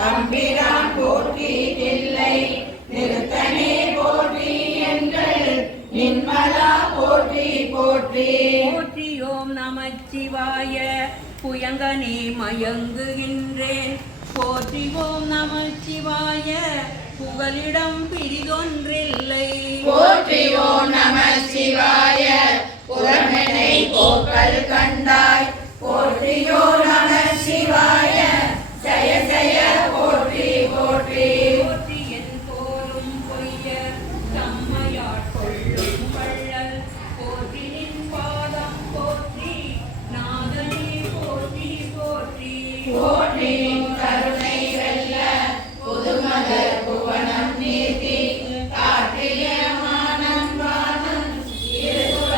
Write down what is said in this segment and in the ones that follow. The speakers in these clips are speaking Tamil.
தம்பிரான் போற்றி தில்லை நிறுத்தனே போற்றி எங்கள் நின்மலா போற்றி போற்றி போற்றி. ஓம் நமச்சிவாய புயங்கனே மயங்குகின்றேன் போற்றி. ஓம் நமச்சிவாய புகலிடம் பிரிதொன்றில்லை போற்றி. ஓம் நமசிவாய புறமெனை போக்கல் கண்டாய் போற்றி. ஓம் நமசிவாய ஜய ஜய போற்றி போற்றி போற்றி. என் போலும் பொய்ய தம்மையாட்கொள்ளும் வள்ளல் போற்றி. நின் பாதம் போற்றி நாதனே போற்றி போற்றி போற்றி. கருணை வெல்ல புதுமத புவனம் நீதி காற்றிய மானம் வானம் இருகுல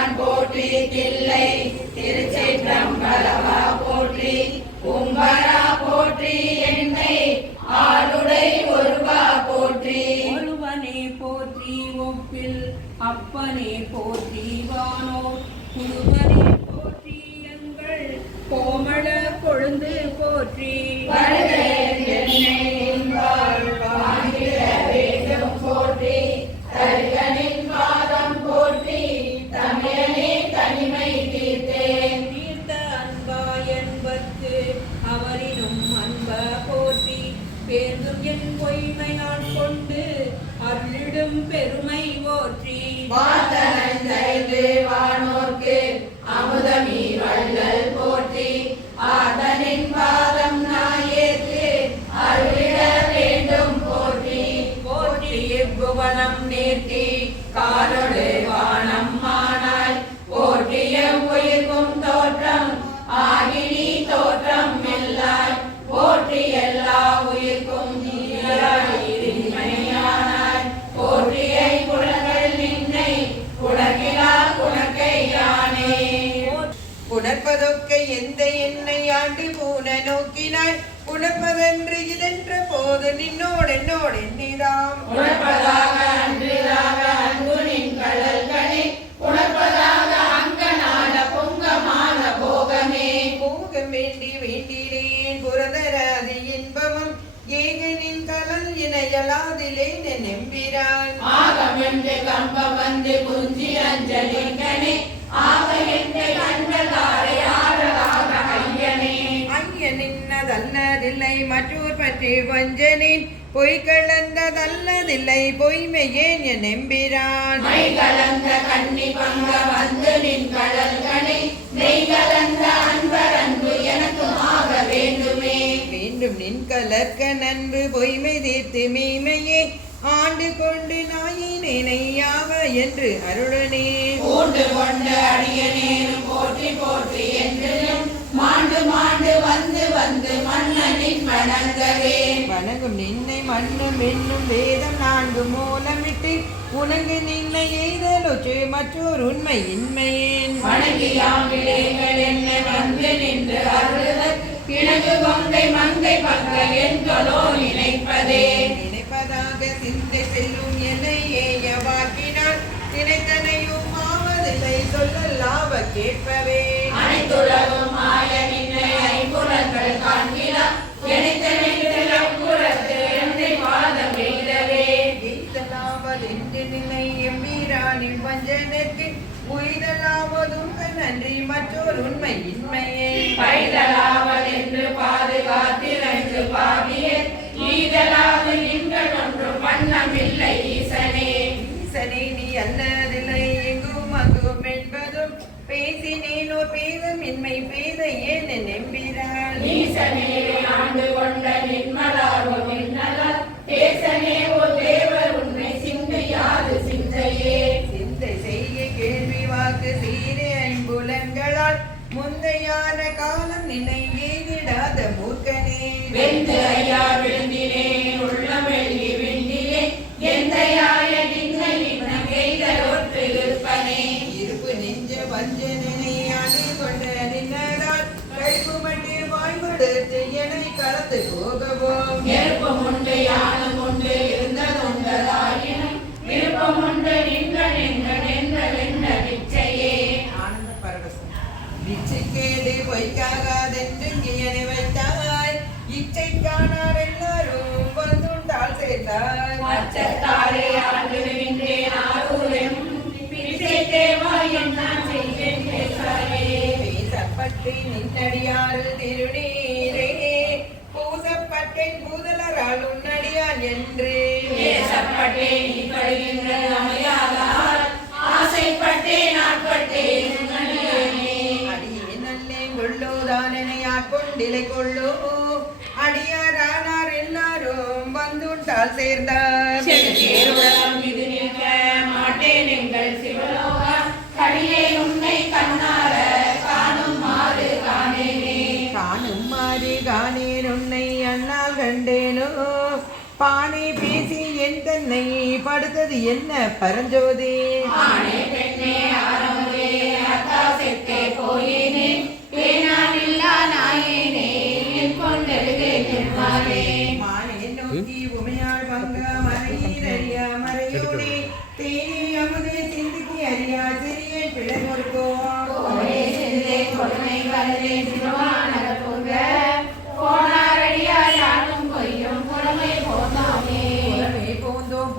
பிரான் போற்றி தில்லை திருச்சிற்றம்பலவா போற்றி கும்பரா போற்றி என்னை ஆளுடை ஒருவா போற்றி ஒருவனே போற்றி ஒப்பில் அப்பனே போற்றி வானோர் குருவனே போற்றி எங்கள் கோமள கொழுந்து போற்றி வருகிறேன் என்னை உன்பால் வாங்கிட வேண்டும் போற்றி தருகனின் பாதம் போற்றி தமிழனே தனிமை தீர்த்தேன் தீர்த்த அன்பா என்பர்க்கு அவரினும் அன்ப போற்றி பேர்ந்தும் என் பொய்மையான் கொண்டு அருளிடும் பெருமை போற்றி வாதனஞ்சைந்து வானோர்க்கு அமுதமீ வள்ளல் போற்றி ஆதனின் பாதம் நாயேற்கு அருளிட வேண்டும் போற்றி போற்றி இப்புவனம் நேர்த்தி காலொடு வானம் மானாய் போற்றிய உயிர்க்கும் தோற்றம் ஆகினி தோற்றம் இல்லாய் போற்றி எல்லா உயிர்க்கும் நீராய் போற்றியை குணங்கள் நின்னை குணகிலா குணக்கை யானே உணர்ப்பதொக்க எந்த என்னை ஆண்டு பூன நோக்கினாய் உணர்ப்பதென்று இதென்ற போது நின்னோடு என்னிதாம் உணர்ப்பதாக அன்றிதாக அன்பு நின் கடல்களே உணர்ப்பதாக அங்கநாட பொங்கமான போகமே போகம் வேண்டினேன் புரதராதி இன்பமும் ஏகனின் கலல் இணையலாதிலே நெம்பிரான் ஆகமென்று கம்ப வந்து குஞ்சி அஞ்சலிங்கனே ஆக என்ற கண்டதாரை ஆடலாக ஐயனே ஐயனின்னதல்லதில்லை மற்றோர் பற்றி வஞ்சனின் பொய் கலந்ததல்லதில்லை பொய்மையேன் என் எம்பிரான் மை கலந்த கண்ணி பங்க வந்து நின் கடல்களே நெய் கலந்த அன்பர் அன்பு எனக்கும் ஆக வேண்டுமே வேண்டும் நின் கலர்க்க நன்பு பொய்மை தீர்த்து மீமையே ஆண்டு கொண்டு நாயினை யாவ என்று அருளனே பூண்டு கொண்டு அடியனேனும் போற்றி போற்றி என்றும் மாண்டு மாண்டு வந்து வந்து மன்னனின் வணங்கவே வணங்கும் நின்னை மண்ணும் என்னும் வேதம் நான்கு மூலமிட்டு உனக்கு நின்னை எய்தலொச்சு மற்றோர் உண்மை இன்மையேன் வணங்கியாமிலேகள் என்ன வந்து நின்று அருளுதல் கிழக்கு கொங்கை மங்கை பக்க என்களோ நினைப்பதே நினைப்பதாக சிந்தை செல்லும் என்னை ஏயவாக்கினான் நினைத்தனையும் ஆவதில்லை சொல்லல்லாவ கேட்பவே அனைத்துலகும் ஆய நின்னை ஐம்புலங்கள் காண்கிறா எனித்தனைப்புறத்து என்னை பாதம் எய்தவே எய்தலாவதென்று நின்னை எம்பீரானின் வஞ்சனற்கு உய்தலாவதும் நன்றி மற்றோர் உண்மை இன்மையே பைதலாவல் என்று பாதுகாத்திரங்கு பாவியே ஈதலாவது நீங்கள் ஒன்று வண்ணமில்லை ஈசனே ஈசனே நீ அல்லதில்லை எங்கும் அங்கும் என்பதும் பேசினேனோர் பேதமின்மை பேத ஏன் நம்பிரான் ஈசனே ஆண்டு கொண்ட நின்மலாகும் இன்னலால் தேசனே ஓ தேவர் உண்மை சிந்தையாது சிந்தையே சிந்தை செய்ய கேள்வி வாக்கு சீரே ஐம்புலங்களால் முந்தையான காலம் நினை ஏதிடாத மூர்க்கனே வெந்து ஐயா விழுந்தினேன் உள்ளம் எழுதி விண்டிலே எந்தையாய நின்னை இன்னம் எய்தலோற்று இருப்பனே இருப்பு நெஞ்ச வஞ்சனை அணி கொண்ட நின்னதால் கழிப்பு மட்டி வாய் கொடுத்து என்னை கலந்து போகவும் நெருப்பம் உண்டு யானும் உண்டு இருந்ததுண்டதாயினும் விருப்பம் உண்டு நின்ற பிச்சையே ஆனந்த பரவசம் இச்சைக்கேடு பொய்க்காகாதென்று இயனை வைத்தாய் இச்சை காணார் எல்லாரும் வந்துண்டால் சேர்த்தாய் அச்சத்தாரே ஆண்டுகின்றேன் ஆரூரம் பிச்சை தேவா என்ன செய்வேன் பேசாரே பேசப்பட்டு நின்னடியாறு திருநீரே பூசப்பட்டேன் பூதலரால் உன்னடியான் என்று பேசப்பட்டேன் நீ படுகின்ற அமையாதால் ஆசைப்பட்டேன் ஆட்பட்டேன் அடியே நல்லே கொள்ளோதானனை ஆட்கொண்டிலை கொள்ளோ அடியாரானார் எல்லாரும் வந்துண்டால் சேர்ந்தார் செருளம் இது நிற்க மாட்டேன் எங்கள் சிவலோகா கடியே உன்னை கண்ணார காணுமாறு காணேனே காணுமாறு காணேன் உன்னை அண்ணால் கண்டேனோ பானை பேசி என் தன்னை படுத்தது என்ன பரஞ்சோதே ஆணே பெண்ணே ஆரமுதே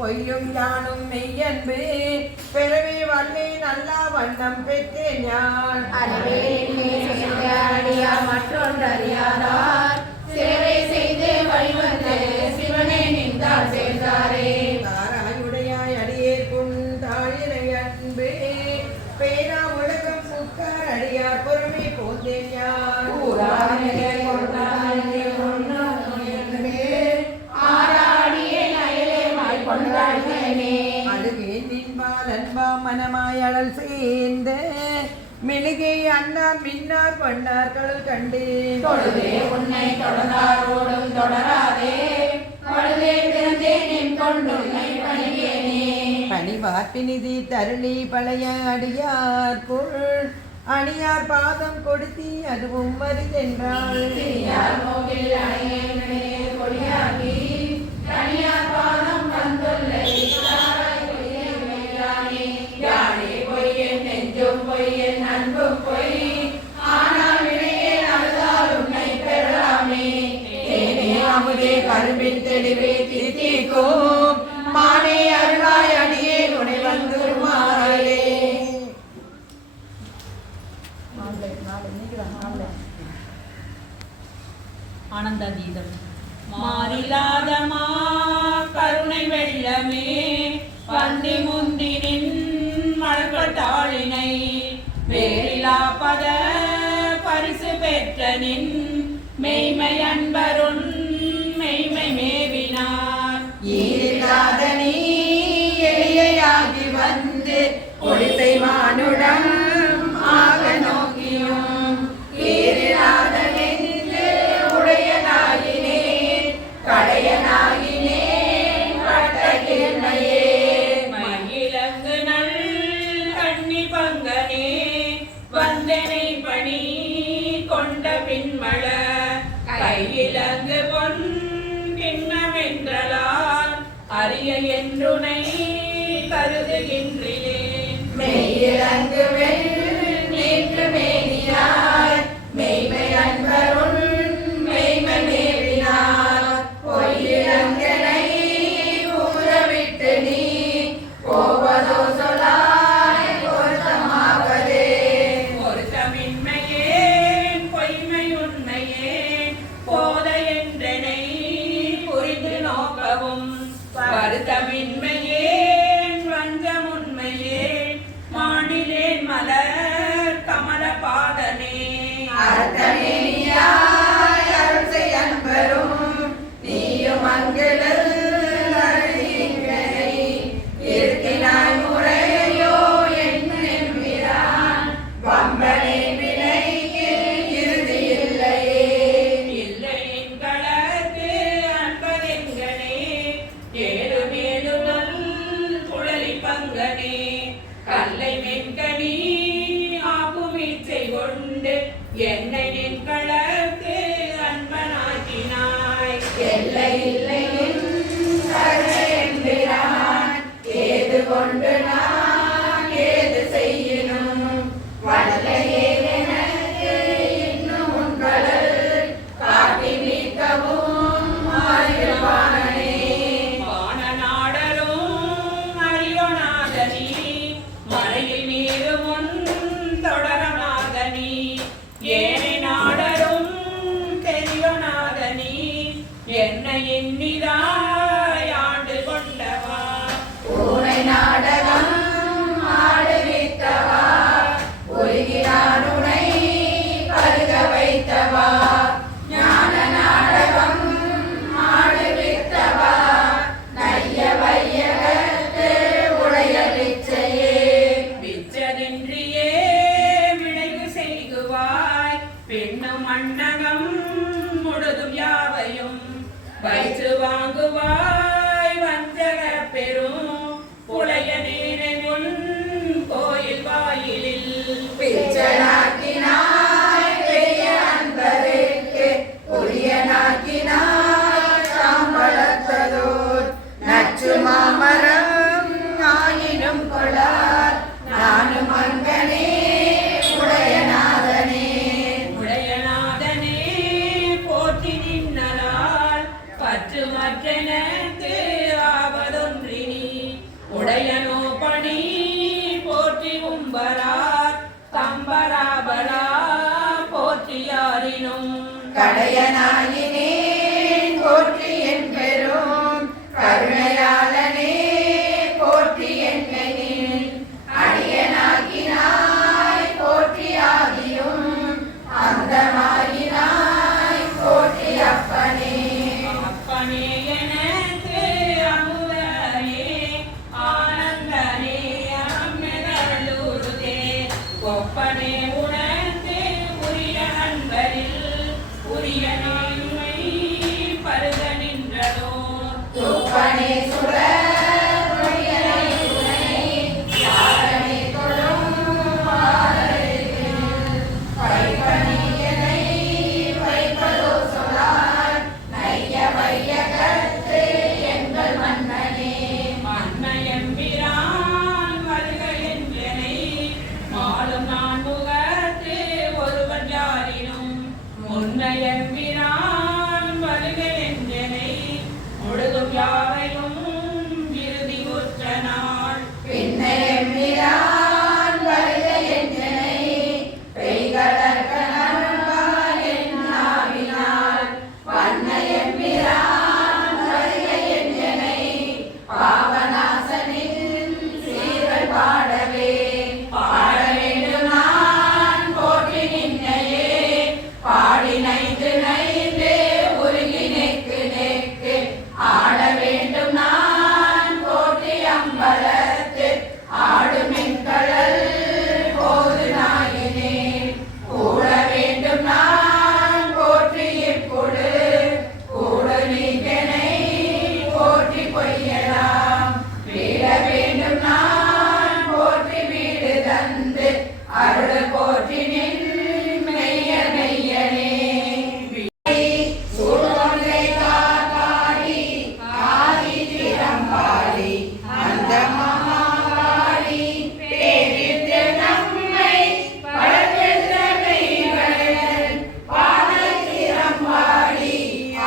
பொய்யும் யானும் மெய்யன்பு பெறவே வல்லேன் அல்லா வண்ணம் பெற்றேன் யான் அடியார் மற்றொன்றறியாதார் சேவை செய்து வழிவந்து சிவனே நின்றார் சேர்ந்தாரே தாராயுடையாய் அடியேற்கும் தாயினை அன்பு பேரா உலகம் புக்கார் அடியார் பொறுமை போந்தேன் யான் அழுகே நின்பால் அன்பா மனமாய் அழல் சேர்ந்த மெழுகே அண்ணார் மின்னார் பண்ணார் கடல் கண்டேன் தொழுதே உன்னை தொடர்ந்தாரோடும் தொடராதே பழுதே பிறந்தேன் என் கொண்டுன்னை பணிகேனே பணிவார்பினிதி தருளி பழைய அடியார் பொருள் அணியார் பாதம் கொடுத்தி அதுவும் மருதென்றாள் சிறியார் நோக்கில் அணியே கொடியாகி தனியார் பாதம் வந்துள்ளை யானே பொய்யன் நெஞ்சும் பொய்யன் அன்பும் பொய் ஆனால் வினையே அழுதால் உன்னை பெறலாமே தேனே அமுதே கரும்பின் தெளிவே தித்திக்கும் மானே அருளாய் அடியே உனை வந்து மாறே ஆனந்தகீதம். மாறிலாதமா கருணை வெள்ளமே பந்தி முந்தினின் மழ்பட்டாளினை வேறிலா பத பரிசு பெற்ற நின் மெய்மை அன்பருண் மெய்மை மேவினார் ஈரில்லாத நீ எளியாகி வந்து ஒளிசை மானுடம் ஆக நோக்கியும் ஈரில்லாத நெஞ்சு உடையனாகினேன் கடையனாகினேன் பட்டகிருமையே மயிலங்கு நல் கண்ணி பங்கனே வந்தனை பணி கொண்ட பின்மள கையிலங்கு பொன் கிண்ணமென்றலால் அரிய என்றுனை கருதுகின்றேன் மெய்யிலங்கு நேற்று மேனியார் மெய்மை அன்பருள் மெய்மை மேவினார் பொய்யிலங்கனை ஊறவிட்டு நீ போவதோ சொலாய் பொருத்தமாவதே பொருத்தமின்மையேன் பொய்மை உண்மையேன் போத என்றனை புரிந்து நோக்கவும் வருத்தமின்மையேன் வஞ்சமுண்மையேன் மாடிலேன் மலர் கமல பாதனே அர்த்தமேனியாய் அருள் செய் அன்பரும் நீயும் அங்கிடல் அருளிங்கனை இருத்தினாய் முறையோ என்கிறான் வம்பனே வினைக்கு இறுதி இல்லையே இல்லையின் களத்து அன்பதெங்கனே ஏழு மேலுடல் குழலி பங்கனே கல்லை மென்கனி ஆகுமீச்சை கொண்டு என்னை நின் களத்து அன்பனாக்கினாய் எல்லை இல்லையின் என்கிறான் ஏது கொண்டு நான் ஏது செய்யணும் வல்லையே எனக்கு இன்னும் உன்களல் காட்டி மீட்கவும் மாறிடுவானே வானநாடரும் அரியநாதனி மலையில் நீரு முன் தொடரநாதனி ஏனை நாடரும் தெரியநாதனி என்னை எண்ணிதாய் ஆண்டு கொண்டவா பூனை நாடகம் ஆடுவித்தவா உருகிறான் உனை பருக வைத்தவா ஞான நாடகம் ஆடுவித்தவா நைய வையகத்து உடைய பிச்சையே விச்சதின்றியே விளைவு செய்குவாய் பெண்ணும் மண்ணகம் முழுதும் யாவையும் வைத்து வாங்குவாய் வஞ்சக பெரும் புலைய நீரின் கோயில் வாயிலில் பிச்சனாக்கினாய் பெரிய அன்பருக்கு உரியனாக்கினாய் சாம்பளத்ததோர் நச்சு மாமரம் ஆயினும் கொளார் நானும் அங்கனே உடையநாதனே உடையநாதனே போற்றி நின்னலால் பற்று மற்றெனக்கு ஆவதொன்றினி அடியனாயினேன் போற்றி என் பெரும் கருணையாளனே போற்றி என்னை நீ அடியனாகினாய் போற்றி ஆகியும் அந்தமாகினாய் போற்றி அப்பனே. அப்பனே எனக்கு அமுதனே ஆனந்தனே அம்மெதழுதே கொப்பனே உணர்ந்து உரிய அன்பரில் உரிய நோய்மை பருக நின்றதோ துப்பனே சுடர் ஒளியனை துணை யாரனை தொழும் பாரதில் வைப்பனி என்னை வைப்பதோ சொல்லார் நைய வையகத்து எங்கள் மன்னனே. மன்னையம்பிரான் வருக என்றனை மாலும் நான் முகத்து ஒருவர் யாரினும் முன்னையம்பிரான் வருக என்றனை முழுதும் யாவையும் இறுதி உற்ற நாள் பின்னையெம்பிரான் வருக என்றனை பெய்கடற்க நண்பால் என் நாவினால் வண்ணயெம்பிரான் வருக என்றனை பாவநாசனின் சீர்கள் பாடவே பாட வேண்டும் நான் போற்றி நின்னையே பாடி நைந்து நைந்து உருகி நெக்கு நெக்கு ஆட வேண்டும் நான் போற்றி அம்பலத்து ஆடும் என்கடல் போது நாயினே கூட வேண்டும் நான் போற்றி இப்பொடு கூட நீக்கனை போற்றி பொய்யலாம் வீட வேண்டும் நான் போற்றி வீடு தந்து அருள் போற்றி நின் மெய்ய மெய்யனே. சூழ்கொன்றை காப்பாடி ஆதி திறம்பாடி அந்த மகாவாடி பேரிட்டு நம்மை வளர்த்தெடுத்த மெய்வழகன் பாடல் திறம்பாடி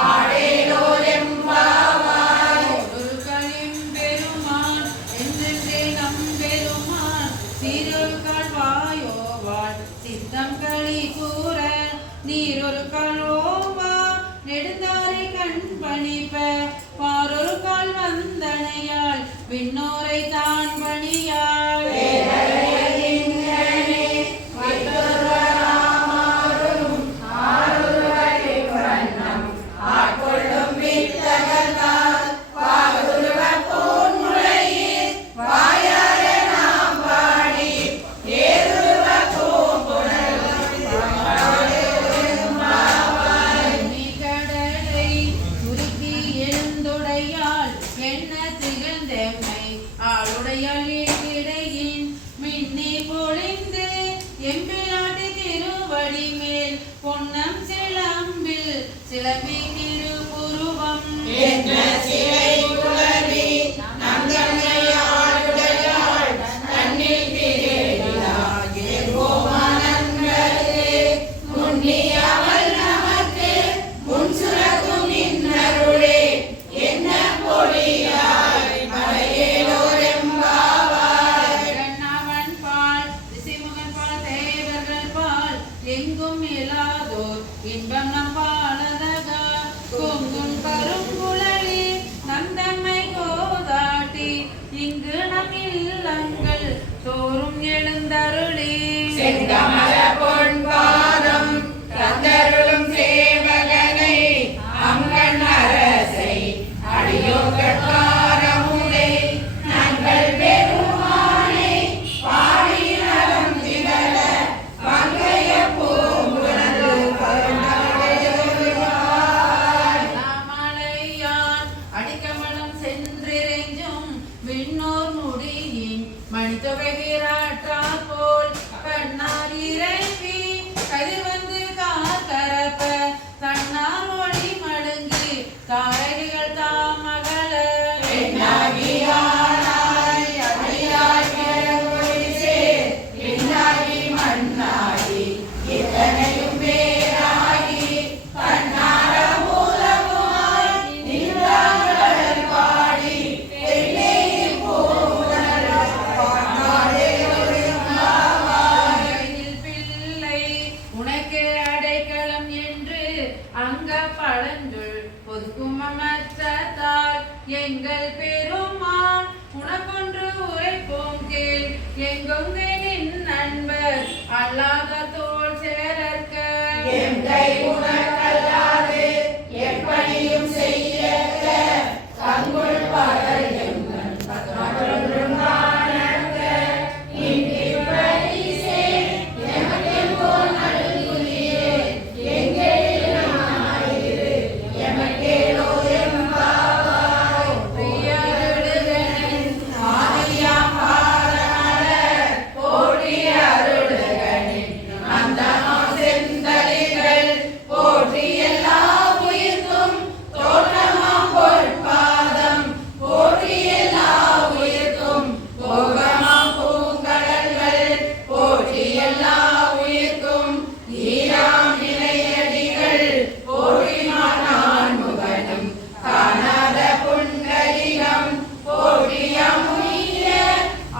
ஆடேலோ எம்பாவாய். பொருள்களின் பெருமான் என்றென்றே நம் பெருமான் சீரொருக்கள் வாயோவாள் சித்தம் களி கூற நீரொருக்கள் ஓவா நெடுந்தாரை கண் பணிப்ப பாரொருக்கள் வந்தனையாள் விண்ணோரை தான் பணியாள் பேரறியதின்கணே மற்றொருவராமாறும் ஆருருவரை வண்ணம் ஆட்கொள்ளும் வித்தகத்தால் வாகுருவ பூன்முளையில் வாயார நாம் பாடி ஏருருவ பூம்புணல் நீ கடலை உருக்கி எழுந்துடையாள் என்ன திகழ்ந்தெம்மை ஆளுடையாள் இடையின் மின்னி பொழிந்து எம்பிராட்டி திருவடி மேல் பொன்னம் சிலம்பில் சிலம்பி திருப்புருவம் என்ற சிலை குலவி நம் தன்னையாளுடையாள் தன்னில் திரேடினாயே கோமானங்களுக்கு முன்னியவள் நமக்கு முன் சுரக்கும் நின்னருளே என்ன பொழியாய் மலையேலோர் எம்பாவாய். கண்ணவன் பால் திசைமுகன் பால் தேவர்கள் பால் எங்கும் இல்லாதோர் இன்பம் நம் பாலதகா கொங்கும் கருங்குழலி நந்தம்மை கோதாட்டி இங்கு நம் இல்லங்கள் தோறும் எழுந்தருளி செங்கமல பொன்பாதம் தந்தருளும் சேவகனை அங்கன் அரசை அடியோகட்காரமுனை நங்கள் பெருமானை பாடி நலம் திகழ மங்கைய பூங்குழல் கருணாடையாய். நாமலையான் அடிக்கமலம் சென்றிறைஞ்சும் விண்ணோர் முடியின் மணித்தொகை விராட்டார் போல் கண்ணார் இறைவி கதிர் வந்து காக்கரப்ப தன்னார் ஒளி மடுங்கி தாரகைகள் தாமகள பெண்ணாகியானாய் அடியாய் பிறமொழி சேர் பின்னாகி மண்ணாகி இத்தனையும் பேராகி கண்ணார மூலமாய் நின்றார்கள் பாடி தென்னேயில் பூங்குழல் பாடாதே ஒரு மாவாய். கையில் பிள்ளை உனக்கொன்று உரைப்போம் கேள் எங்கொங்கே நின் நண்பர் அல்லாத தோள் சேரற்க எங்கை உனக்கல்லாது எப்பணியும் செய்ய கங்குள் பகல் எங்கள் மற்றொன்றும் காணற்க இன்றிப்பரிசே எமக்கென்போன் அருள்புரியே எங்களில் நாயிரு எமக்கேலோ எம்பாவாய் பிரியருடுகனின் ஆதியாம் பாதமலர் போற்றி அருளுகனின் அந்தமாம் செந்தளிர்கள் போற்றி எல்லா உயிர்க்கும் தோற்றமாம் பொற்பாதம் போற்றி எல்லா உயிர்க்கும் போகமாம் பூங்கடல்கள் போற்றி எல்லா உயிர்க்கும் ஈராம் நிலையடிகள் போற்றி மானான் முகனும் காணாத புண்டரிகம் போற்றியாம் உய்ய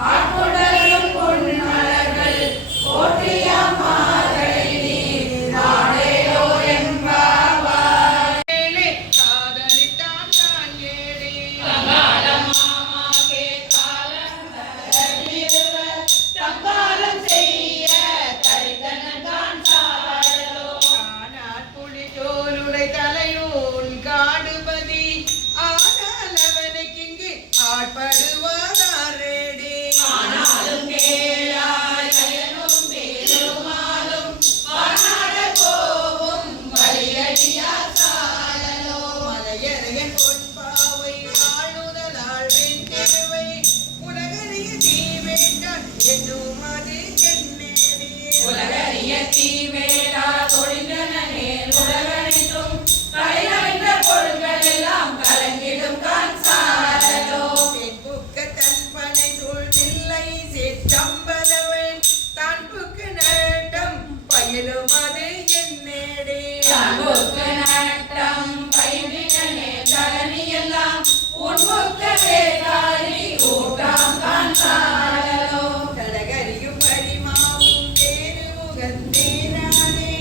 ஆட்புடலும் பொன்மலர்கள் போற்றியாம் மாதரை நீர் நாடேலோ எம்பாவாய் ஏழே காதலித்தான் தான் ஏழே மாமாக்கே காலம் தம்பாலம் செய்ய தரித்தனன் சாடலோ காணார் புலிஜோலுடை தலையோன் காடுபதி ஆனால் அவனுக்கிங்கு ஆட்படுவாரேடே ஆனாலும் கேளாய் அயனும் பெருமாளும் வானாட போவும் வலியடியார் சாடலோ மலையறையன் பொன்பாவை வாழுதலாள் வெண்திருவை உலகறிய தீவேட்டான் என்னும் அது என்னேடே உலகறிய தீவேடா தொழிந்தனே உலகனைத்தும் கலைநவின்ற பொருள்கள் எல்லாம் கலங்கிடும் கான் சாடலோ பெண்புக்க தன் பனை சூழ்நிலை சேற்றம்பலவன் தான் புக்கு நட்டம் பயிலும் அது என்னேடே தம்புக்கு நட்டம் பயிரினே தரணி எல்லாம் உன்புக்க வேகாரி ஊட்டாம் கான் சாடலோ கடகரியும் பரிமாவும் தேரு முகந்தேரானே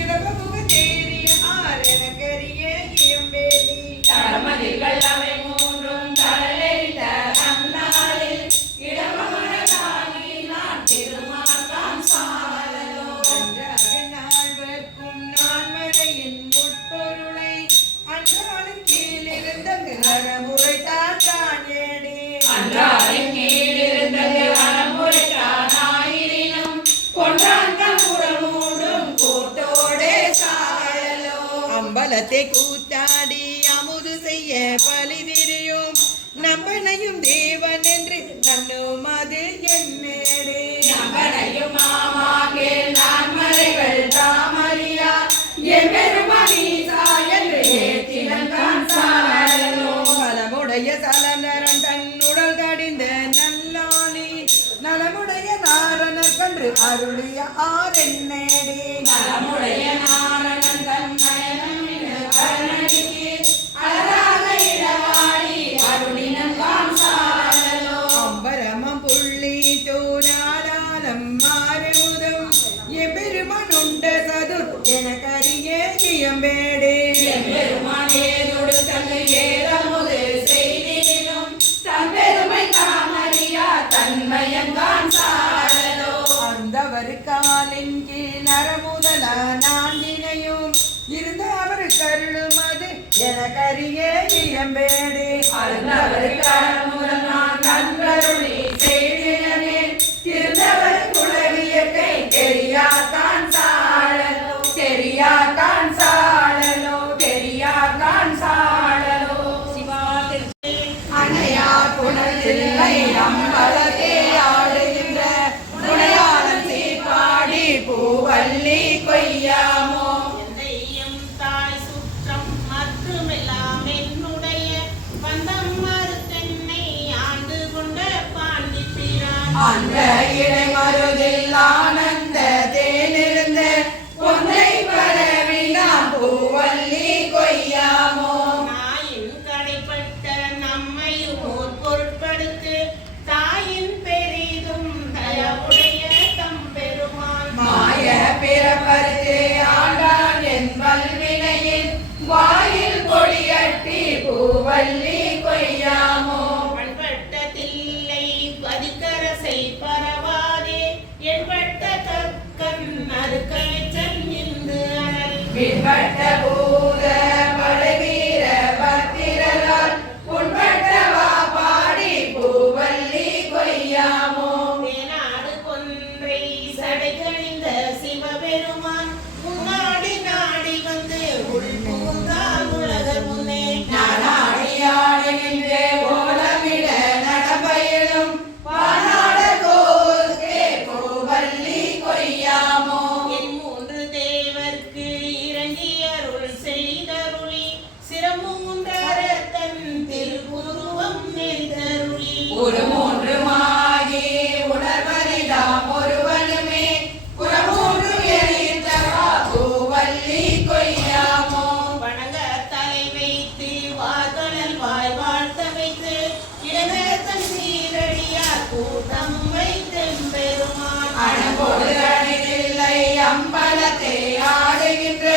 இடமுக தேறிய ஆரணகரிய இயம்பேலி தடமதிகள் அவை மூன்றும் கடலெறிந்த அந்நாளில் இடமகனாகி நான் திருமார்கான் சாடலோ நன்றாக நால்வர்க்கும் நான்மறையின் முற்பொருளை அன்றாலும் கீழிருந்த அறமுறை தான் ஏடே அன்றாரின் கீழிருந்தது அறமுறைத்தானாயிரினும் கொன்றான் தம்புடன் மூடும் கூட்டோடே சாடலோ அம்பலத்தை கூத்தாடி அமுது செய்ய பலிதிரியும் நம்பனையும் தேவன் என்று நன்னும் அது என்னேடே நம்பனையும் மாமாகே நான் மறைகள் தாமரியா என் பெருமணீசா என்று ஏத்தினன் சாடலோ பலமுடைய சலந்தரன் தன்னுடல் கடிந்த நல்லாளி நலமுடைய நாரணர் கன்று அருளிய ஆரென்னேடே நலமுடைய நாரணன் தன் நயனமிகு அரணடிக்கு அழகாக இடவாடி அருளினன் கான் சாடலோ அம்பரமம் புள்ளி தோராலம் மாறுமுதம் எபெருமனுண்ட சதுர் எனக்கறிய இயம்பேடே எம்பெருமானே தொடுத்தங்கு ஏறமுது செய்தினும் தம்பெருமை தாமறியா தன்மயங்கான் சாடலோ அந்தவர் காலின் கீழ் அறமுதல நான்கினையும் இருந்த அவர் கருளும் அது எனக்கறிய இயம்பேடே அருந்தவருக்கு அறமுதல் நான் கண்கருளி செய்தினே திருந்தவர் குலவியற்கை தெரியாதான் சாடலோ தெரியாதான் சாடலோ தெரியாதான் சாடலோ அன்னையா புனதில்லை அம்பலத்தே ஆடுகின்ற புனையாளன் சீர்பாடி பூவல்லி கொய்யாமோ எந்தையும் தாய் சுற்றம் மற்றுமெல்லாம் என்னுடைய பந்தம் மறுத்தென்னை ஆண்டு கொண்ட பாண்டிப்பிரான் அந்த இடைமருதில் ஆனந்த தேனிருந்த பொன்னை பரவினாம் பூவல்லி கொய்யாமோ நாயின் கடைப்பட்ட நம்மையும் ஓர் பொருட்படுத்து தாயின் பெரிதும் தயவுடைய தம்பெருமான் மாய பிறப்பருத்து ஆண்டான் என் வல்வினையின் வாயில் கொடியட்டி பூவல்லி கொய்யாமோ பண்பட்ட தில்லை பட்டபூத படைவீர பத்திரரால் உண்பட்டவா பாடி பூவல்லி கொய்யாமோ. தேனாடு கொன்றை சடை கணிந்த சிவபெருமான் முன்னாடி நாடி வந்து உள்புகுந்தான் உலகர் முன்னே. நானாடியாடி நின்றே ஓலமிட நடபயிலும் வானாட கோல்கே பூவல்லி கொய்யாமோ. என் மூன்று தேவர்க்கு இறங்கி அருள் செய்தருளி சிரமூன்றரத்தன் திருவுருவம் நெறிதருளி. ஒரு மூன்றுமாகி உணர்வரிதாம் ஒருவனுமே புறமூன்று எரித்தவா பூவல்லி கொய்யாமோ. வணங்க தலை வைத்து வாதழல் வாய் வாழ்த்த வைத்து இடநேர்த்தன் சீரடியார் கூட்டம் வைத்தெம்பெருமான். அணபோடு அணிதில்லை அம்பலத்தை ஆடுகின்ற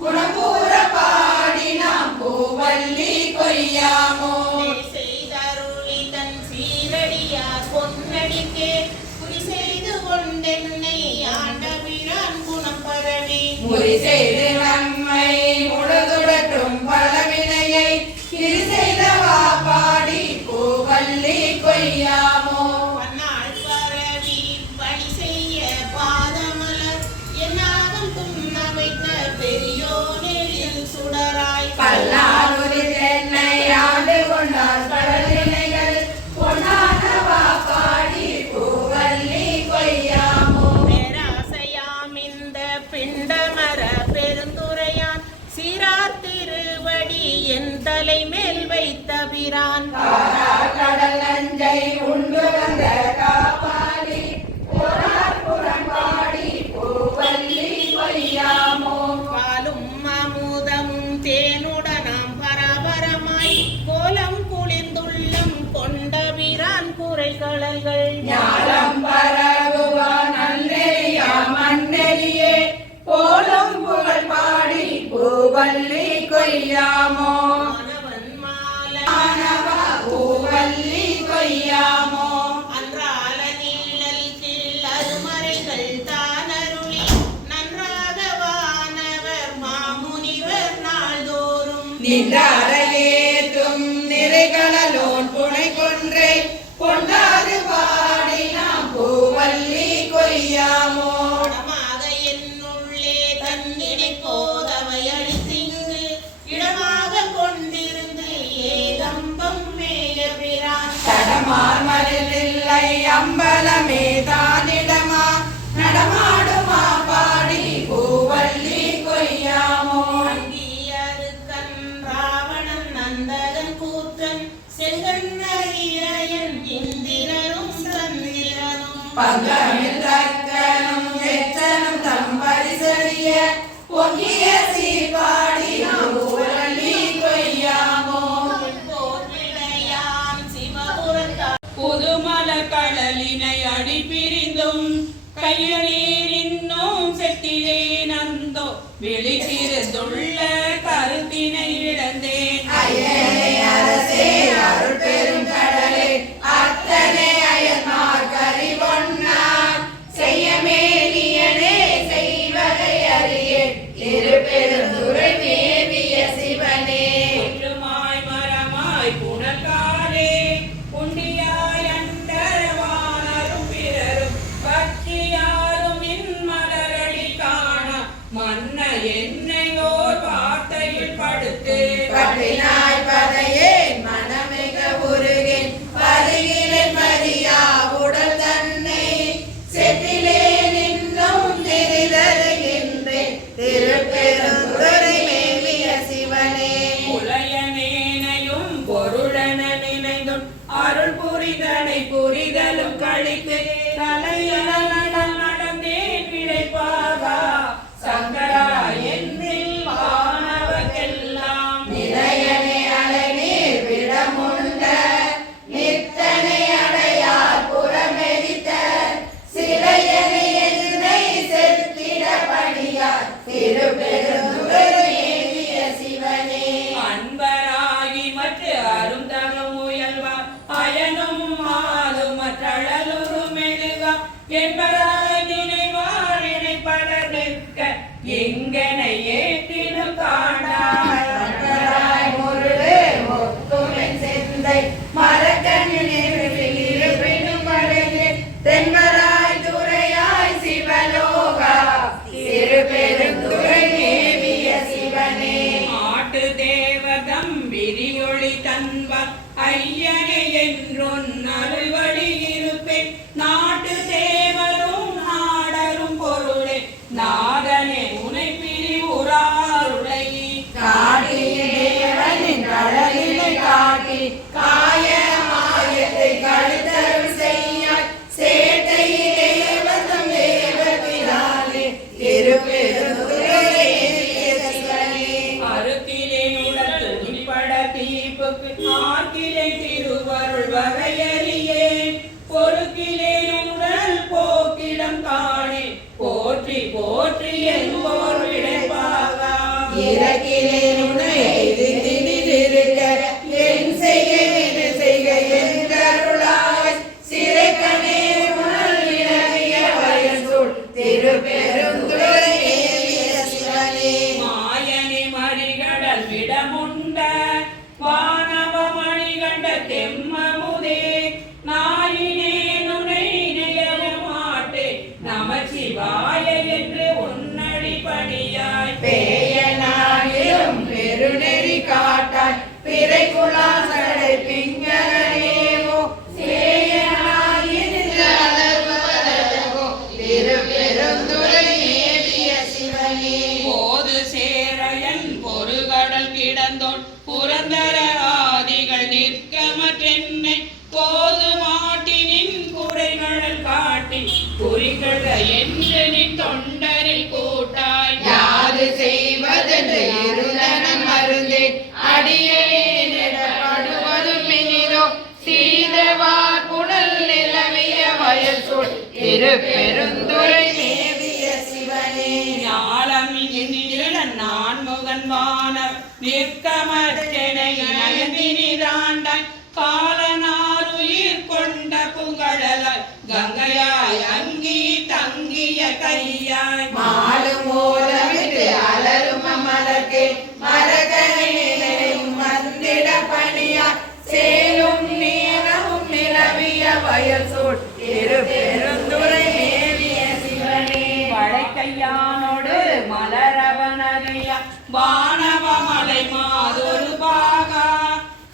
குணபூர பாடி நாம் பூவல்லி கொய்யாமோ. நெறி செய்தருளி தன் சீரடியார் பொன்னடிக்கே குறி செய்து கொண்டென்னை ஆண்டபிரான் குணம் பரவி. முறி செய்து நம்மை முழுதுடற்றும் பலவினையை கிரி செய்தவா பாடி பூவல்லி கொய்யாமோ. பன்னாள் பரவி பணி செய்ய பாதமலர் என்னாகம் துண்ண வைத்த பெரியோனெழில் சுடராய். பல்லாருரி தென்னை ஆண்டு கொண்டார் கடலினைகள் பொன்னானவா பாடி பூவல்லி கொய்யாமோ. பேராசையாம் இந்த பிண்டமர பெருந்துரையான் சீரார் திருவடி என் தலை மேல் வைத்த பிரான். காரார் கடல் நஞ்சை உண்டு வந்த காப்பாடி போரார் புறம் பாடி பூவல்லி கொய்யாமோ. பாலும் அமுதமும் தேனுடனாம் பரபரமாய் கோலம் குளிர்ந்துள்ளம் கொண்ட பிரான் குறைகளல்கள். ஞானம் பரவுவான் நன்னெறியா மண்ணெறியே போலும் புகழ் பாடி பூவல்லி கொய்யாமோ. மாணவன் மாலை மானவா பூவல்லி கொய்யாமோ. அன்றால நீழல் கீழ் அருமறைகள் தானருளி நன்றாக வானவர் மாமுனிவர் நாள்தோறும். நின்றாரையேத்தும் நிறைகளலோன் புனை கொன்றை கொண்டாது பாடி நாம் பூவல்லி கொய்யாமோ. படமாக என்னுள்ளே தன்னிடை கோதவை அழித்திங்கு இடமாக கொண்டிருந்து ஏகம்பம் மேய பிரான். தடமார் மருளில்லை அம்பலமே தானிடமா நடமாடுமா பாடி பூவல்லி கொய்யாமோ. அங்கியருக்கன் ராவணன் நந்தகன் கூற்றன் செங்கண்ணரியன் இந்திரனும் சந்திரனும். பங்கமில் தக்கனும் எச்சனும் தம்பரிசறிய பொங்கிய சீர்பாடி நாம் பூவல்லி கொய்யாமோ. போர் விளையான் சிவபுரத்தார் புதுமலர் கடலினை அடிப்பிரிந்தும் கையலீர் இன்னும் செட்டிலே நந்தோ விழித்திருந்துள்ள கருத்தினை இழந்தேன். அயனை அரசே அருள் பெரும் கடலே அத்தனை அயன்மார் கரிவொன்னார் செய்யமேலியனே செய்வதை அறியே திருப்பெருந்துறை மேவிய சிவனே. புற்றுமாய் மரமாய் புனக்காலே உண்டியாய் அண்டரவானரும் பிறரும் பற்றியாரும் நின் மலரடி காண மன்ன என்னையோர் வார்த்தையில் படுத்து பற்றினாய் பதையேன் மனமிக உருகேன் பருகிலேன் மரியா உடல் தன்னை செட்டிலே நின்னும் திரிதருகின்றேன் திருப்பெருந்துறை மேவிய சிவனே. புலையனேனையும் பொருளன நினைந்தும் அருள் புரிதனை புரிதலும் கழித்து தலையனல் நடந்தேன் விளைப்பாகா சங்கரா என்னில் வானவர்க்கெல்லாம் நிலையனே அலைநீர் விடமுண்ட நித்தனை அடையார் புறமெரித்த சிலையனை என்னை செத்திடபடியார் திருப்பெருந்துறை மேவிய சிவனே. அன்பராகி மற்ற அருந்தகம் முயல்வார் அயனும் மாதும் மற்றழலுரு மெழுகா என்பராய் நினைவார் இணைப்பட நிற்க எங்கனை ஏற்றினும் உன்னை எய்தி திணிலிருக்க என் செய்க என செய்க என்றருளாய் சிறைக்கனே புனல் விலகிய வயசூழ் திருப்பெருந்துறை மேவிய சிவனே மாயனி மறிகடல் விடமுண்ட வானவ மணிகண்ட தெம்மமுதே நாயினே நுனை நினைய மாட்டே நமச்சிவாய என்று உன்னடி பணியாய் பேயனாயிரும் பெருநெறி காட்டாய் பிறை குலாசடை பிங்கனேவோ சேயனாயிருந்து அலர்வதற்கோ திருப்பெருந்துறை மேவிய சிவனே போது சேரையன் பொறுகடல் கிடந்தோன் புரந்தர ஆதிகள் நிற்கமற்றென்னை போது மாட்டினின் குறைகடல் காட்டி குறிகழ என்று நின் தொண்டரில் கூட்டாய் யாது செய்வதென்று இருந்தனம் மருந்தே அடியேனிடப்படுவதும் இனிதோ சீதவார் புனல் நிலவிய வயசூழ் திருப்பெருந்துறை மேவிய சிவனே ஞாலம் எண்ணிலன் நான் முகன் வானர் நிற்கமற்றெனை நயந்தினிதாண்டாய் காலனாருயிர் கொண்ட புகழலாய் கங்கையாய் அங்கி தங்கிய கையாய் மாலும் ஓலமிட்டு அலரும் மலர்க்கே மரகனையும் வந்திட பணியா சேலும் நீரமும் நிலவிய வயசூழ் திருப்பெருந்துறை மேவிய சிவனே வளைக்கையானோடு மலரவனறியா வானவமலை மாதொரு பாகா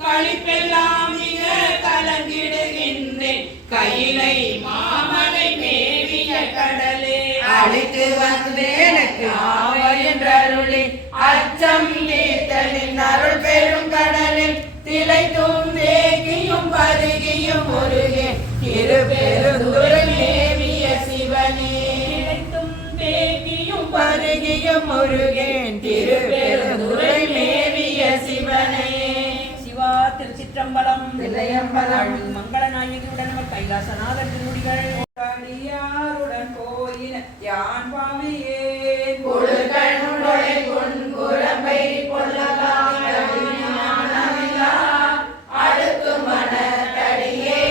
களிப்பெல்லாம் மிக கலங்கிடுகின்றேன் கையிலை மாமலை மேவிய கடலே அழைத்து வந்து எனக்கு ஆவென்றருளி அச்சம் நீத்தலின் அருள் பெரும் கடலில் திளைத்தும் தேக்கியும் பருகியும் முருகே திருப்பெருந்துறை மேவிய சிவனே நிலைத்தும் தேக்கியும் பருகியும் முருகேன் திருப்பெருந்துறை மேவிய சிவனே சிவா திருச்சிற்றம்பலம் தில்லையம்பலம். மங்கள நாயகியுடன் அவர் கைலாசநாதர் திருமுடிகள் அடியாருடன் போயின யான் பாவியேன் கொடுகண்ணுடை பொன்புறம்பை கொள்ளலாமில்லா அடுத்து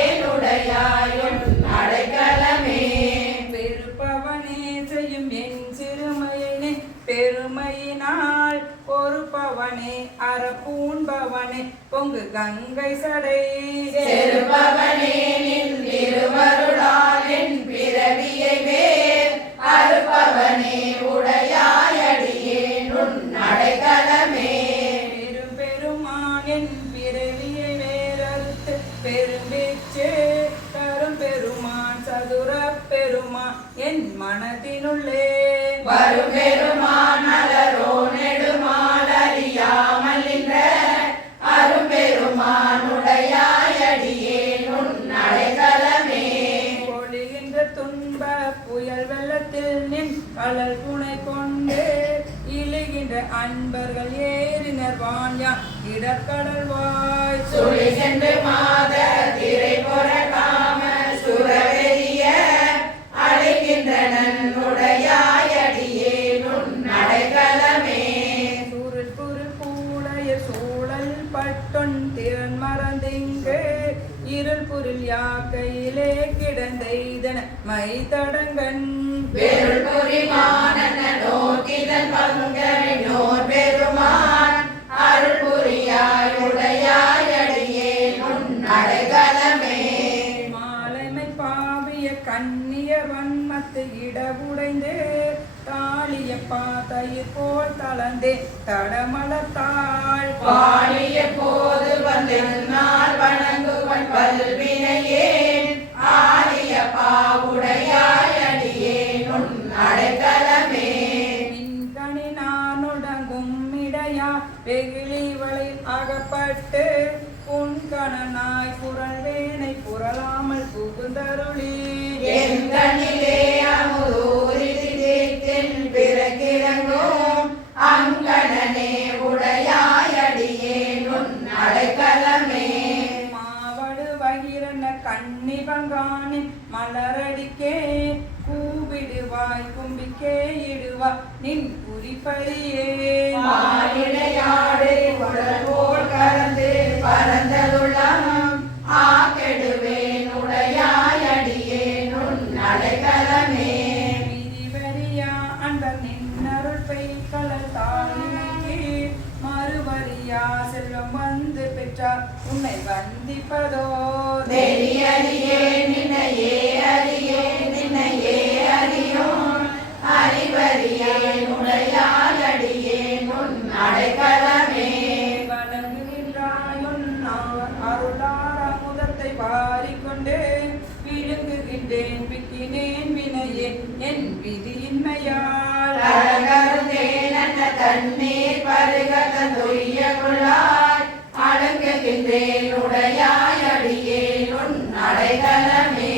மனத்தடியேனுடையாயும் அடைக்கலமே பெருப்பவனே செய்யும் என் சிறுமையினே பெருமையினால் பொறுப்பவனே அறப்பூண்பவனே பொங்கு கங்கை சடை செருபவனே நின் திருவருளால் என் பிறவியை வேர் அறுப்பவனே உடையாயடியேன் உன் அடைக்கலமே பெருமான் என் பிறவியை வேறறுத்து பெரும்பிச்சு தரும் பெருமான் சதுர பெருமான் என் மனதினுள்ளே வரும் பெருமான் அலரோ நெடுமால் அறியாமல் நின்ற அரும்பெருமான் உடையாயடியேன் உன் அடைக்கலமே பொழிகின்ற துன்ப புயல் வெள்ளத்தில் நின் கடல் துணை கொண்டு இழுகின்ற அன்பர்கள் ஏறினர் வான்யா இடர்கடல் வாய் சுழி சென்று மாத திரை பொறக்காம சுரவெறிய அழைக்கின்றனன் உடையாயடியேன் உன் அடைக்கலமே சுருள் குருள் கூடைய சூழல் பட்டொன் திறன் மறந்திங்கு இருள் பொருள் யாக்கையிலே கிடந்தெய்தன மை தடங்கன் வெருள் புரிமானன நோக்கிதன் பங்கவினோர் பெருமான் அருள் புரியாய் உடையாயடியேன் உன் அடைக்கலமே மாலைமை பாவிய கண்ணிய வன்மத்து இடவுடைந்து தாளிய பாதையில் போல் தளர்ந்தே தடமளத்தாள் பாடிய போது வந்தென்னால் வணங்குவன் பல்வினையேன் ஆடிய பாவுடையாயடியேன் உன் அடைக்கலமே மின்கணி நானுடங்கும் இடையா வெகுளிவளில் அகப்பட்டு புன்கணனாய் புரள்வேனை புரளாமல் புகுந்தருளி என் கண்ணிலே அமுதூரின் பிறக்கிறங்கும் அங்கணனே உடையாயடியேன் உன் அடைக்கலமே மாவடு வகி பிறந்த கண்ணி பங்கானின் மலரடிக்கே கூவிடுவாய் கும்பிக்கே இடுவா நின் குறிப்பறியே மானிடையாடு குழல் போல் கலந்து பரந்ததுள்ளம் ஆக்கெடுவேன் உடையாயடியேன் உன் அடைக்கலமே விதிவரியா அந்த நின்னருள் பெய்கலல் தாளினைக்கு மறுவரியா செல்வம் வந்து பெற்றார் உன்னை வந்திப்பதோ தெரியறியே நின்னையே அறியே நின்னையே அறியோன் அறிவறியேன் உடையாயடியேன் உன் அடைக்கலமே வணங்குகின்றாயுன் அருளார முதத்தை வாரிக்கொண்டு விழுங்குகின்றேன் விக்கினேன் வினையே என் விதியின்மையால் அழகருந்தேன் அன்ன தண்ணீர் பருக தந்துய்ய கொள்ளாய் அடங்குகின்றேன் உடையாயடியேன் உன் அடைக்கலமே